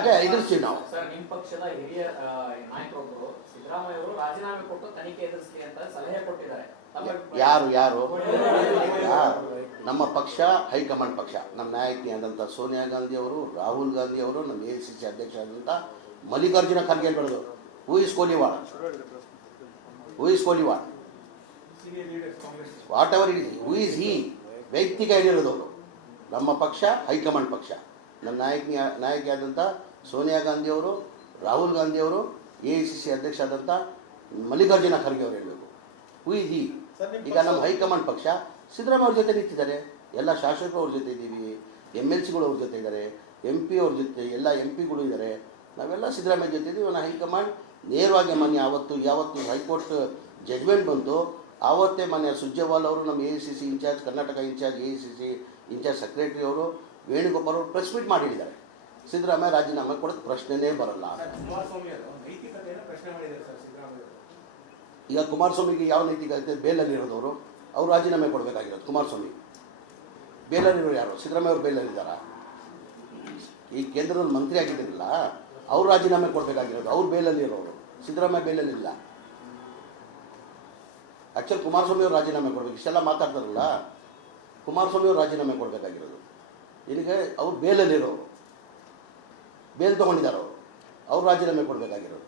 ಹಾಗೆ ಎದುರಿಸ್ತೀವಿ ನಾವು. ಸರ್, ನಿಮ್ಮ ಪಕ್ಷದ ಹಿರಿಯ ನಾಯಕರೊಬ್ಬರು ಸಿದ್ದರಾಮಯ್ಯ ಅವರು ರಾಜೀನಾಮೆ ಕೊಟ್ಟು ತನಿಖೆ ಎದುರಿಸಲಿ ಅಂತ ಸಲಹೆ ಕೊಟ್ಟಿದ್ದಾರೆ. ಯಾರು ನಮ್ಮ ಪಕ್ಷ ಹೈಕಮಾಂಡ್ ಪಕ್ಷ. ನಮ್ಮ ನಾಯಕಿ ಆದಂಥ ಸೋನಿಯಾ ಗಾಂಧಿ ಅವರು, ರಾಹುಲ್ ಗಾಂಧಿ ಅವರು, ನಮ್ಮ AICC ಅಧ್ಯಕ್ಷ ಆದಂಥ ಮಲ್ಲಿಕಾರ್ಜುನ ಖರ್ಗೆ ಬೆಳೆದು who is Koliwad what ever it is, who is he ವೈಯಕ್ತಿಕ ಹೇಳಿರೋದವರು. ನಮ್ಮ ಪಕ್ಷ ಹೈಕಮಾಂಡ್ ಪಕ್ಷ. ನಮ್ಮ ನಾಯಕಿ ಆದಂಥ ಸೋನಿಯಾ ಗಾಂಧಿ ಅವರು, ರಾಹುಲ್ ಗಾಂಧಿ ಅವರು, AICC ಅಧ್ಯಕ್ಷ ಆದಂಥ ಮಲ್ಲಿಕಾರ್ಜುನ ಖರ್ಗೆ ಅವರು ಹೇಳಬೇಕು ಹೂ ಇಸ್ ಹಿ. ಈಗ ನಮ್ಮ ಹೈಕಮಾಂಡ್ ಪಕ್ಷ ಸಿದ್ದರಾಮಯ್ಯ ಅವ್ರ ಜೊತೆ ನಿಂತಿದ್ದಾರೆ. ಎಲ್ಲ ಶಾಸಕರು ಅವ್ರ ಜೊತೆ ಇದ್ದೀವಿ, MLCಗಳು ಅವ್ರ ಜೊತೆ ಇದ್ದಾರೆ, MP ಅವ್ರ ಜೊತೆ ಎಲ್ಲ MP ಗಳು ಇದ್ದಾರೆ. ನಾವೆಲ್ಲ ಸಿದ್ದರಾಮಯ್ಯ ಜೊತೆ ಇದ್ದೀವಿ. ನಾನು ಹೈಕಮಾಂಡ್ ನೇರವಾಗಿ ಯಾವತ್ತು ಹೈಕೋರ್ಟ್ ಜಡ್ಜ್ಮೆಂಟ್ ಬಂತು ಆವತ್ತೇ ಸುರ್ಜೇವಾಲಾ ಅವರು, ನಮ್ಮ AICC incharge, Karnataka incharge, AICC incharge secretary ಅವರು, ವೇಣುಗೋಪಾಲ್ ಅವರು ಪ್ರೆಸ್ ಮೀಟ್ ಮಾಡಿದ್ದಾರೆ. ಸಿದ್ದರಾಮಯ್ಯ ರಾಜೀನಾಮೆ ಕೊಡೋದು ಪ್ರಶ್ನೆನೇ ಬರಲ್ಲ. ಈಗ ಕುಮಾರಸ್ವಾಮಿಗೆ ಯಾವ ನೈತಿಕತೆ? ಬೇಲಲ್ಲಿರೋದವರು ಅವ್ರು ರಾಜೀನಾಮೆ ಕೊಡಬೇಕಾಗಿರೋದು. ಕುಮಾರಸ್ವಾಮಿ ಬೇಲಲ್ಲಿರೋರು ಯಾರು? ಸಿದ್ದರಾಮಯ್ಯ ಅವರು ಬೇಲಲ್ಲಿದ್ದಾರಾ? ಈ ಕೇಂದ್ರದಲ್ಲಿ ಮಂತ್ರಿ ಆಗಿದ್ದಿರಲಿಲ್ಲ, ಅವ್ರು ರಾಜೀನಾಮೆ ಕೊಡಬೇಕಾಗಿರೋದು. ಅವ್ರು ಬೇಲಲ್ಲಿರೋರು, ಸಿದ್ದರಾಮಯ್ಯ ಬೇಲಲ್ಲಿಲ್ಲ. ಆ್ಯಕ್ಚುಲಿ ಕುಮಾರಸ್ವಾಮಿ ಅವರು ರಾಜೀನಾಮೆ ಕೊಡಬೇಕು. ಇಷ್ಟೆಲ್ಲ ಮಾತಾಡ್ತಾರಲ್ಲ, ಕುಮಾರಸ್ವಾಮಿ ಅವರು ರಾಜೀನಾಮೆ ಕೊಡಬೇಕಾಗಿರೋದು. ಇದಕ್ಕೆ ಅವ್ರು ಬೇಲಲ್ಲಿರೋರು, ಬೇಲ್ ತೊಗೊಂಡಿದ್ದಾರೆ, ಅವ್ರು ರಾಜೀನಾಮೆ ಕೊಡಬೇಕಾಗಿರೋದು.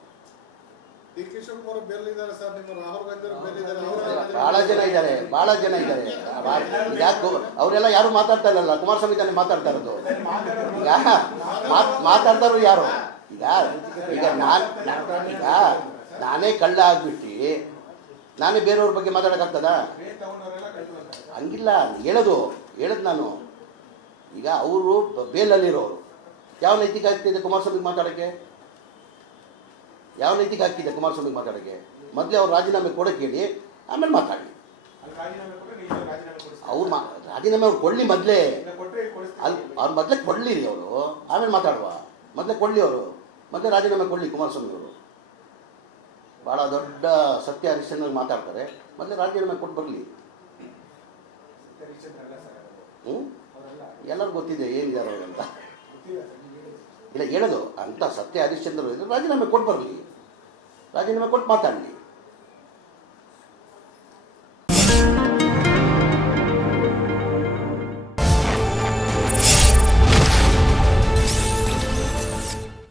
ಭಾಳ ಜನ ಇದ್ದಾರೆ. ಯಾಕೆ ಅವರೆಲ್ಲ ಯಾರು ಮಾತಾಡ್ತಾ ಇಲ್ಲಲ್ಲ? ಕುಮಾರಸ್ವಾಮಿ ತಾನೇ ಮಾತಾಡ್ತಾ ಇರೋದು. ಈಗ ಮಾತಾಡ್ತಾರೋ ಯಾರು? ಈಗ ನಾನೇ ಕಳ್ಳ ಆಗ್ಬಿಟ್ಟು ನಾನೇ ಬೇರೆಯವ್ರ ಬಗ್ಗೆ ಮಾತಾಡೋಕ್ಕಾಗ್ತದ? ಹಂಗಿಲ್ಲ. ಹೇಳೋದು ನಾನು. ಈಗ ಅವರು ಬೇಲಲ್ಲಿರೋರು. ಯಾವ ನೈತಿಕ ಆಗ್ತಿದೆ ಕುಮಾರಸ್ವಾಮಿಗೆ ಮಾತಾಡೋಕ್ಕೆ? ಯಾವ ನೈತಿಕ ಆಗ್ತಿದೆ ಕುಮಾರಸ್ವಾಮಿಗೆ ಮಾತಾಡೋಕ್ಕೆ? ಮೊದಲೇ ಅವ್ರು ರಾಜೀನಾಮೆ ಕೊಡೋಕೆ ಹೇಳಿ, ಆಮೇಲೆ ಮಾತಾಡಿ. ಅವ್ರು ರಾಜೀನಾಮೆ ಅವ್ರು ಕೊಡಲಿ ಮೊದಲೇ. ಅವ್ರು ಮೊದಲೇ ಕೊಡಲಿ ರೀ ಅವರು, ಆಮೇಲೆ ಮಾತಾಡುವ. ಮೊದಲೇ ಕೊಡಲಿ ಅವರು, ಮೊದಲೇ ರಾಜೀನಾಮೆ ಕೊಡಲಿ ಕುಮಾರಸ್ವಾಮಿ ಅವರು. ಭಾಳ ದೊಡ್ಡ ಸತ್ಯ ಹರಿಶ್ಚಂದ್ರ ಮಾತಾಡ್ತಾರೆ. ಮೊದಲೇ ರಾಜೀನಾಮೆ ಕೊಟ್ಟು ಬರಲಿ. ಎಲ್ಲರಿಗೂ ಗೊತ್ತಿದೆ ಏನಿದ್ದಾರೆ ಅವರು ಅಂತ. ಇಲ್ಲ ಹೇಳೋದು ಅಂತ ಸತ್ಯ ಹರಿಶ್ಚಂದ್ರ ರಾಜೀನಾಮೆ ಕೊಟ್ಟು ಬರಲಿ, ರಾಜೀನಾಮೆ ಕೊಟ್ಟು ಮಾತಾಡಲಿ.